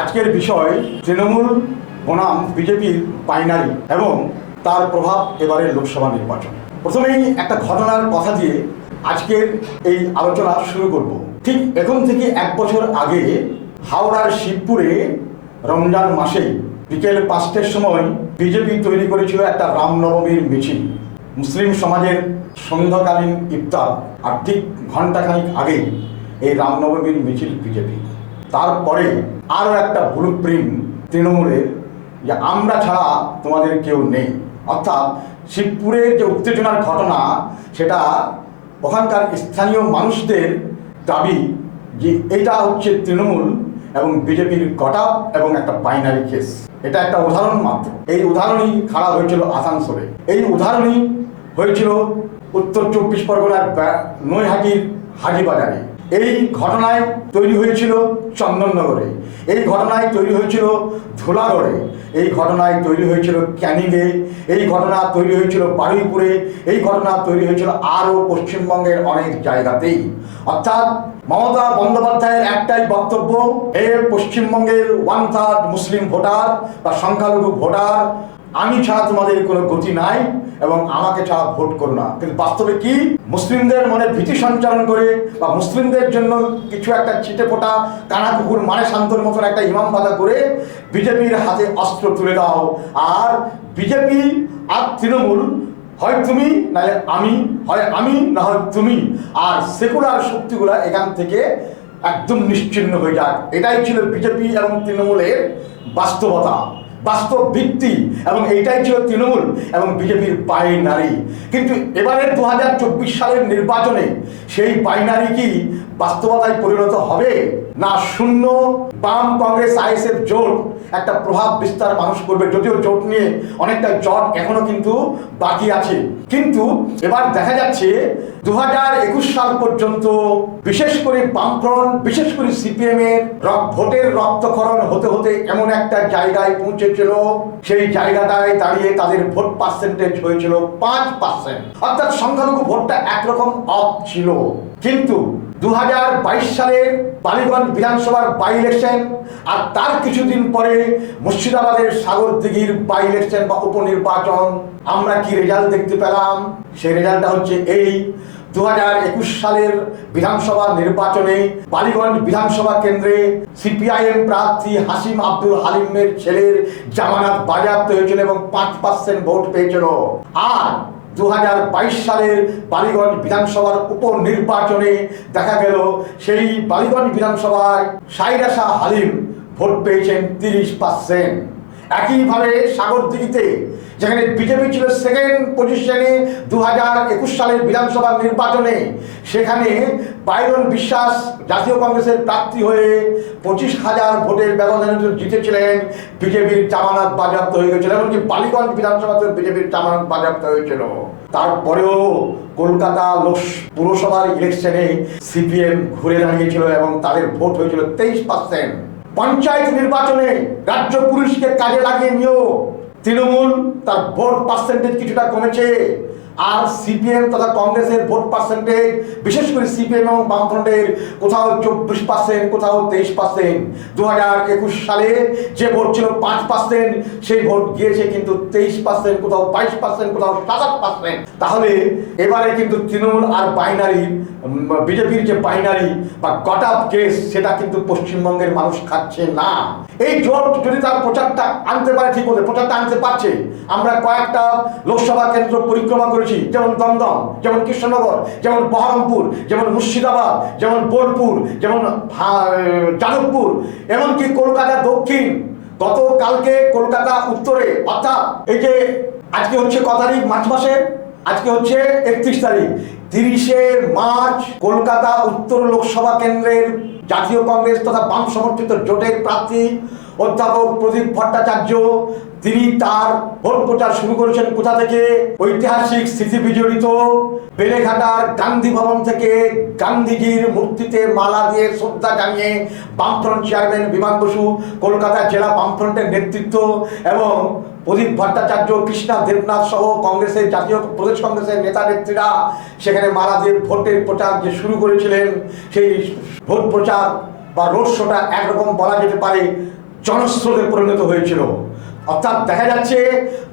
আজকের বিষয় তৃণমূল বনাম বিজেপির বাইনারি এবং তার প্রভাব এবারের লোকসভা নির্বাচন। প্রথমেই একটা ঘটনার কথা দিয়ে আজকের এই আলোচনা শুরু করব। ঠিক এখন থেকে এক বছর আগে হাওড়ার শিবপুরে রমজান মাসে বিকেল পাঁচটার সময় বিজেপি তৈরি করেছিল একটা রামনবমীর মিছিল। মুসলিম সমাজের সন্ধ্যাকালীন ইফতার, আর ঠিক ঘন্টাখানিক আগে এই রামনবমীর মিছিল বিজেপি। তারপরে আরও একটা ব্লু প্রিন্ট তৃণমূলের যে আমরা ছাড়া তোমাদের কেউ নেই। অর্থাৎ শিবপুরের যে উত্তেজনার ঘটনা, সেটা ওখানকার স্থানীয় মানুষদের দাবি যে এটা হচ্ছে তৃণমূল এবং বিজেপির গটাপ এবং একটা বাইনারি কেস এটা একটা উদাহরণ মাত্র। এই উদাহরণই খারাপ হয়েছিল আসানসোলে। এই উদাহরণই হয়েছিল উত্তর চব্বিশ পরগনার নৈহাটির হাজিবাজারে। এই ঘটনায় তৈরি হয়েছিল চন্দননগরে। এই ঘটনায় তৈরি হয়েছিল ধুলাগড়ে। এই ঘটনায় তৈরি হয়েছিল ক্যানিংয়ে। এই ঘটনা তৈরি হয়েছিল বারুইপুরে। এই ঘটনা তৈরি হয়েছিল আরও পশ্চিমবঙ্গের অনেক জায়গাতেই। অর্থাৎ মমতা বন্দ্যোপাধ্যায়ের একটাই বক্তব্য এ পশ্চিমবঙ্গের ওয়ান থার্ড মুসলিম ভোটার বা সংখ্যালঘু ভোটার, আমি ছাড়া তোমাদের কোনো গতি নাই। এবং আমাকে ছাড়া ভোট করো না। কিন্তু বাস্তবে কি? মুসলিমদের মনে ভীতি সঞ্চালন করে বা মুসলিমদের জন্য কিছু একটা ছিটে ফোটা, কানা কুকুর মানে শান্তর মতন একটা ইমাম বাদা করে বিজেপির হাতে অস্ত্র তুলে দাও। আর বিজেপি, আর তৃণমূল, হয় তুমি, নাহলে আমি, হয় আমি, না হয় তুমি। আর সেকুলার শক্তিগুলা এখান থেকে একদম নিশ্চিন্ন হয়ে যাক। এটাই ছিল বিজেপি এবং তৃণমূলের বাস্তবতা। বাস্তব ভিত্তি এবং এইটাই ছিল তৃণমূল এবং বিজেপির বাইনারি কিন্তু এবারের দু হাজার চব্বিশ সালের নির্বাচনে সেই বাইনারি কি বাস্তবতায় পরিণত হবে? না শূন্য, বাম কংগ্রেস, আইএসএফ জোট একটা প্রভাব বিস্তার মানুষ করবে। যদিও জোট নিয়ে অনেকটা জট এখনও কিন্তু বাকি আছে। কিন্তু এবার দেখা যাচ্ছে দু হাজার একুশ সাল পর্যন্ত বিশেষ করে বামফ্রন্ট, বিশেষ করে সিপিএম এর ভোটের রক্তক্ষরণ হতে হতে এমন একটা জায়গায় পৌঁছেছিল। সেই জায়গাটায় দাঁড়িয়ে তাদের ভোট পার্সেন্টেজ হয়েছিল পাঁচ পার্সেন্ট অর্থাৎ সংখ্যালঘু ভোটটা একরকম অফ ছিল। কিন্তু দু হাজার বাইশ সালের বালিগঞ্জ বিধানসভার বাই ইলেকশন আর তার কিছুদিন পরে মুর্শিদাবাদের সাগর দিঘির বাই ইলেকশন বা উপনির্বাচন। আমরা কি রেজাল্ট দেখতে পেলাম? সেই রেজাল্টটা হচ্ছে এই। দু একুশ সালের বিধানসভা নির্বাচনে বালিগঞ্জ বিধানসভা কেন্দ্রে সিপিআইএম প্রার্থী হাসিম আব্দুল হালিমের ছেলের জামানত বাজেয়াপ্ত হয়েছিল এবং পাঁচ পার্সেন্ট ভোট পেয়েছিল। আর দু হাজার বাইশ সালের বালিগঞ্জ বিধানসভার উপনির্বাচনে দেখা গেল, সেই বালিগঞ্জ বিধানসভায় সাইরাসা হালিম ভোট পেয়েছেন তিরিশ পার্সেন্ট। একইভাবে সাগর সাগরদিঘিতে যেখানে বিজেপি ছিল সেকেন্ড পজিশনে দু হাজার একুশ সালের বিধানসভা নির্বাচনে, সেখানে বাইরন বিশ্বাস জাতীয় কংগ্রেসের প্রার্থী হয়ে পঁচিশ হাজার ভোটের ব্যবধানে জিতেছিলেন। বিজেপির জামানত বাজেয়াপ্ত হয়ে গেছিল, এমনকি বালিগঞ্জ বিধানসভাতে বিজেপির জামানত বাজেয়াপ্ত হয়েছিল। তারপরেও কলকাতা লোক পুরসভার ইলেকশনে সিপিএম ঘুরে দাঁড়িয়েছিল এবং তাদের ভোট হয়েছিল তেইশ পার্সেন্ট পঞ্চায়েত নির্বাচনে রাজ্য পুলিশকে কাজে লাগিয়ে নিয়েও তৃণমূল তার ভোট পার্সেন্টেজ কিছুটা কমেছে। আর সিপিএম তথা কংগ্রেসের ভোট পার্সেন্টেজ, বিশেষ করে সিপিএম এবং বামফ্রন্টের কোথাও চব্বিশ পার্সেন্ট কোথাও তেইশ পার্সেন্ট দু হাজার একুশ সালে যে ভোট ছিল পাঁচ পার্সেন্ট সেই ভোট গিয়েছে কিন্তু তেইশ পার্সেন্ট কোথাও বাইশ পার্সেন্ট কোথাও সাতাশ পার্সেন্ট তাহলে এবারে কিন্তু তৃণমূল আর বাইনারি বিজেপির যে বাইনারি বা গট আপ কেস সেটা কিন্তু পশ্চিমবঙ্গের মানুষ খাচ্ছে না। এই জোট যদি তার প্রচারটা আনতে পারে ঠিক মতো, প্রচারটা আনতে পারছে, আমরা কয়েকটা লোকসভা কেন্দ্র পরিক্রমা করেছি, যেমন দমদম, যেমন কৃষ্ণনগর, যেমন বহরমপুর, যেমন মুর্শিদাবাদ, যেমন বোলপুর, যেমন যাদবপুর, এমনকি কলকাতা দক্ষিণ। গতকালকে কলকাতা উত্তরে, অর্থাৎ এই যে আজকে হচ্ছে ক তারিখ? মার্চ মাসে? আজকে হচ্ছে একত্রিশ তারিখ। তিরিশে মার্চ কলকাতা উত্তর লোকসভা কেন্দ্রের জাতীয় কংগ্রেস তথা বাম সমর্থিত জোটের প্রার্থী অধ্যাপক প্রদীপ ভট্টাচার্য, তিনি তার ভোট প্রচার শুরু করেছেন কোথা থেকে? ঐতিহাসিক স্মৃতি বিজড়িত বেলেঘাটার গান্ধী ভবন থেকে গান্ধীজির মূর্তিতে মালা দিয়ে শ্রদ্ধা জানিয়ে বামফ্রন্ট চেয়ারম্যান বিমান বসু কলকাতা জেলা বামফ্রন্টের নেতৃত্ব এবং প্রদীপ ভট্টাচার্য, কৃষ্ণা দেবনাথ সহ কংগ্রেসের জাতীয় প্রদেশ কংগ্রেসের নেতা নেত্রীরা সেখানে মালা দিয়ে ভোটের প্রচার যে শুরু করেছিলেন, সেই ভোট প্রচার বা রোড শোটা একরকম বলা যেতে পারে জনস্রোতে পরিণত হয়েছিল। অর্থাৎ দেখা যাচ্ছে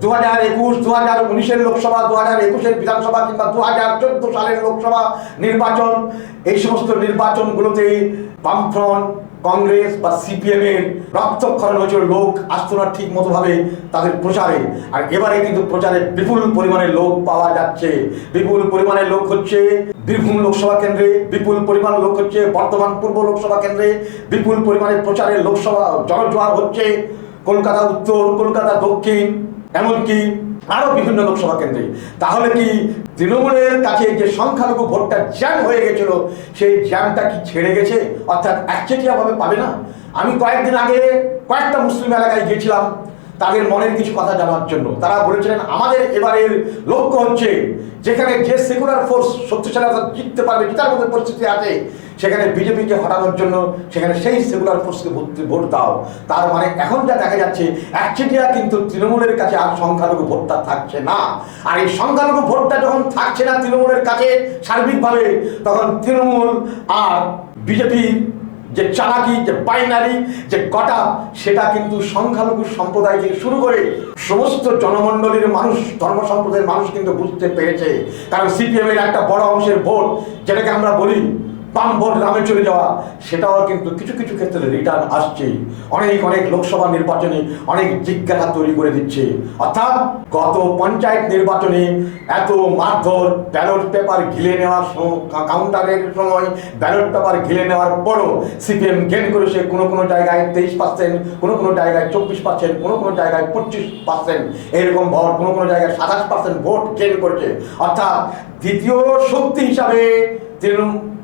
দু হাজার একুশ দু হাজার উনিশের লোকসভা দু হাজার একুশের বিধানসভা কিংবা দু হাজার চোদ্দ সালের লোকসভা নির্বাচন, এই সমস্ত নির্বাচনগুলোতে বামফ্রন্ট কংগ্রেস বা সিপিএম এর রক্তক্ষরণ হয়েছিল লোক আসতো না ঠিক মতো ভাবে তাদের প্রচারে। আর এবারে কিন্তু প্রচারে বিপুল পরিমাণে লোক পাওয়া যাচ্ছে। বিপুল পরিমাণে লোক হচ্ছে বীরভূম লোকসভা কেন্দ্রে, বিপুল পরিমাণ লোক হচ্ছে বর্তমান পূর্ব লোকসভা কেন্দ্রে, বিপুল পরিমাণে প্রচারে লোকসভা জনজোয়ার হচ্ছে কলকাতা উত্তর, কলকাতা দক্ষিণ, এমনকি আরও বিভিন্ন লোকসভা কেন্দ্রে। তাহলে কি তৃণমূলের কাছে যে সংখ্যালঘু ভোটটা জ্যাম হয়ে গেছিল, সেই জ্যামটা কি ছেড়ে গেছে? অর্থাৎ একচেটিয়া ভাবে পাবে না? আমি কয়েকদিন আগে কয়েকটা মুসলিম এলাকায় গিয়েছিলাম। তাদের মনের কিছু কথা জানার জন্য। তারা বলেছিলেন, আমাদের এবারের লক্ষ্য হচ্ছে যেখানে যে সেকুলার ফোর্স শক্তিশালী জিততে পারবে জেতার মধ্যে পরিস্থিতি আছে, সেখানে বিজেপিকে হটানোর জন্য সেখানে সেই সেকুলার ফোর্সকে ভোট ভোট দাও। তার মানে এখন যা দেখা যাচ্ছে, একচেটিয়া কিন্তু তৃণমূলের কাছে আর সংখ্যালঘু ভোটটা থাকছে না। আর এই সংখ্যালঘু ভোটটা যখন থাকছে না তৃণমূলের কাছে সার্বিকভাবে, তখন তৃণমূল আর বিজেপি যে চালাকি, যে বাইনারি যে কটা সেটা কিন্তু সংখ্যালঘু সম্প্রদায় থেকে শুরু করে সমস্ত জনমণ্ডলীর মানুষ, ধর্ম সম্প্রদায়ের মানুষ কিন্তু বুঝতে পেরেছে। কারণ সিপিএমের একটা বড় অংশের ভোট, যেটাকে আমরা বলি বাম ভোট নামে চলে যাওয়া, সেটাও কিন্তু কিছু কিছু ক্ষেত্রে রিটার্ন আসছে অনেক অনেক লোকসভা নির্বাচনে অনেক জিজ্ঞাসা তৈরি করে দিচ্ছে। অর্থাৎ গত পঞ্চায়েত নির্বাচনে এত মারধর ব্যালট পেপার ঘিলে নেওয়ার কাউন্টারের সময় ব্যালট পেপার ঘিলে নেওয়ার পরও সিপিএম গেন করেছে কোনো কোনো জায়গায় তেইশ পার্সেন্ট কোনো কোনো জায়গায় চব্বিশ পার্সেন্ট কোনো কোনো জায়গায় পঁচিশ পার্সেন্ট এরকম ভোট, কোনো কোনো জায়গায় সাতাশ পার্সেন্ট ভোট গেন করেছে। অর্থাৎ দ্বিতীয় শক্তি হিসাবে তৃণমূল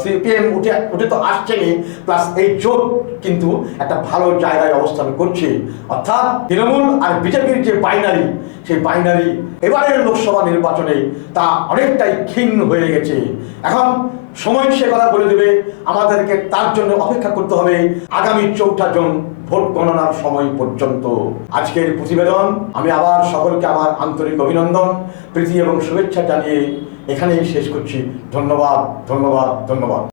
সিপিএম উঠে উঠে তো আসছেনই প্লাস এই জোট কিন্তু একটা ভালো জায়গায় অবস্থান করছে। অর্থাৎ তৃণমূল আর বিজেপির যে বাইনারি সেই বাইনারি এবারের লোকসভা নির্বাচনে তা অনেকটাই ক্ষীণ হয়ে গেছে। এখন সময় সে কথা বলে দেবে, আমাদেরকে তার জন্য অপেক্ষা করতে হবে আগামী চৌঠা জন ভোট গণনার সময় পর্যন্ত। আজকের প্রতিবেদন, আমি আবার সকলকে আমার আন্তরিক অভিনন্দন, প্রীতি এবং শুভেচ্ছা জানিয়ে এখানেই শেষ করছি। ধন্যবাদ ধন্যবাদ ধন্যবাদ।